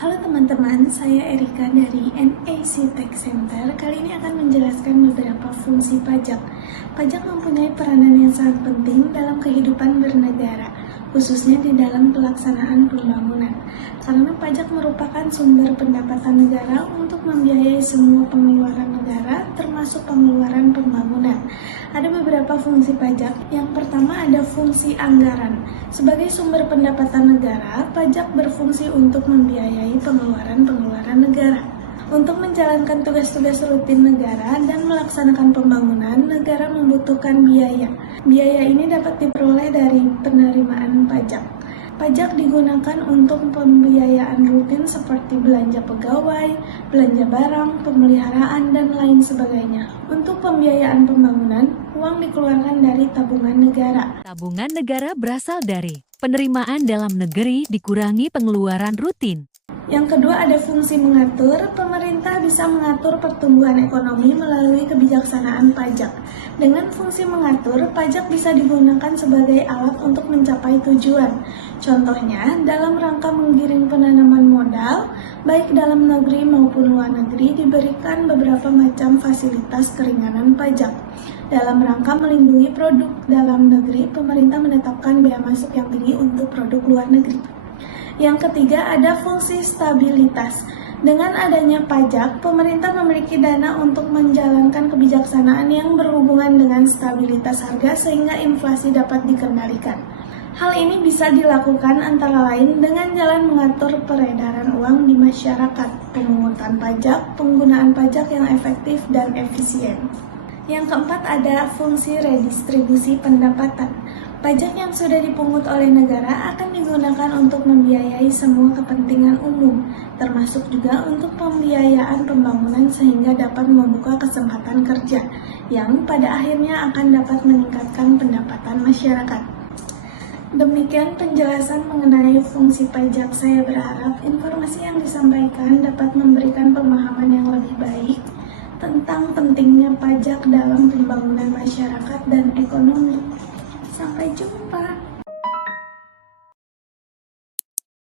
Halo teman-teman, saya Erika dari NAC Tech Center. Kali ini akan menjelaskan beberapa fungsi pajak. Pajak mempunyai peranan yang sangat penting dalam kehidupan bernegara, khususnya di dalam pelaksanaan pembangunan. Karena pajak merupakan sumber pendapatan negara untuk membiayai semua pengeluaran negara, termasuk pengeluaran pembangunan. Ada beberapa fungsi pajak. Yang pertama ada fungsi anggaran. Sebagai sumber pendapatan negara, pajak berfungsi untuk membiayai pengeluaran negara. Untuk menjalankan tugas-tugas rutin negara dan melaksanakan pembangunan, negara membutuhkan biaya. Biaya ini dapat diperoleh dari penerimaan pajak. Pajak digunakan untuk pembiayaan rutin seperti belanja pegawai, belanja barang, pemeliharaan, dan lain sebagainya. Untuk pembiayaan pembangunan, uang dikeluarkan dari tabungan negara. Tabungan negara berasal dari penerimaan dalam negeri dikurangi pengeluaran rutin. Yang kedua ada fungsi mengatur. Pemerintah bisa mengatur pertumbuhan ekonomi melalui kebijaksanaan pajak. Dengan fungsi mengatur, pajak bisa digunakan sebagai alat untuk mencapai tujuan. Contohnya, dalam rangka menggiring penanaman modal, baik dalam negeri maupun luar negeri diberikan beberapa macam fasilitas keringanan pajak. Dalam rangka melindungi produk dalam negeri, pemerintah menetapkan bea masuk yang tinggi untuk produk luar negeri. Yang ketiga ada fungsi stabilitas. Dengan adanya pajak, pemerintah memiliki dana untuk menjalankan kebijaksanaan yang berhubungan dengan stabilitas harga sehingga inflasi dapat dikendalikan. Hal ini bisa dilakukan antara lain dengan jalan mengatur peredaran uang di masyarakat, pemungutan pajak, penggunaan pajak yang efektif dan efisien. Yang keempat ada fungsi redistribusi pendapatan. Pajak yang sudah dipungut oleh negara akan digunakan untuk membiayai semua kepentingan umum, termasuk juga untuk pembiayaan pembangunan sehingga dapat membuka kesempatan kerja, yang pada akhirnya akan dapat meningkatkan pendapatan masyarakat. Demikian penjelasan mengenai fungsi pajak. Saya berharap informasi yang disampaikan dapat memberikan pemahaman yang lebih baik tentang pentingnya pajak dalam pembangunan masyarakat dan ekonomi. Sampai jumpa.